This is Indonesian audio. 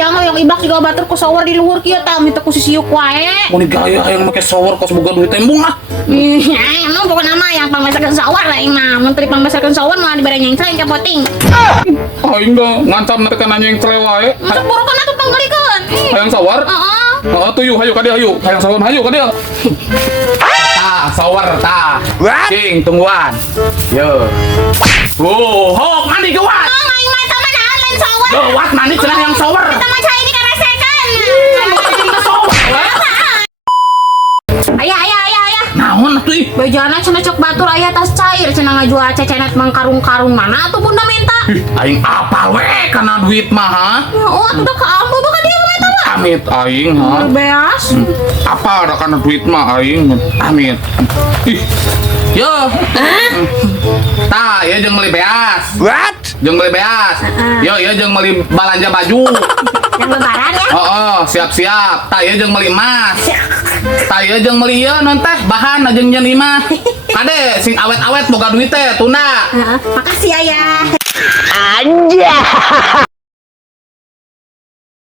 yang ibak juga batur ku shower di luhur kieu tah minta ku sisiuk wae. Mau gaya yang make shower kos boga duit tembung ah. Emang bukan nama yang pangmasakan shower lah imah. Menteri pangmasakan shower malah dibere nyengceng ke poting. Aing enggak ngancam nanti kan nanya yang cele wae. Masuk burukan atuh panggalikeun. Hayang sawar? Heeh. Heeh tuh yuk hayu ka dia hayu. Hayang sawar hayu ka dia. Tah, sawar tah. Cing tungguan. Yo. Hok mandi gawat. Aing mah sama lain shower. Gawat mandi cenah yang sawar. Kita mah cai di karesekan. Ayah. Naon atuh ih? Bejana cenah cok batur aya tas cair cenah ngajual cecenet mang karung-karung mana atuh bunda minta. Aing apa we kana duit mah ha? Oh, atuh ka ambu ka dia minta mah. Amit aing ha. Beas. Apa ada kana duit mah aing amit. Ih. Yo. Tah, ya jeung meuli beas. What? Jeung meuli beas. Yo, ya jeung meuli balanja baju. Yang lebaran ya. Oh, siap-siap. Tah, ya jeung meuli emas. Tah, ya jeung meuli ieu non teh bahan jeung nyen imah. Kade sing awet-awet boga duit teh tunda. Makasih ayah. Aja.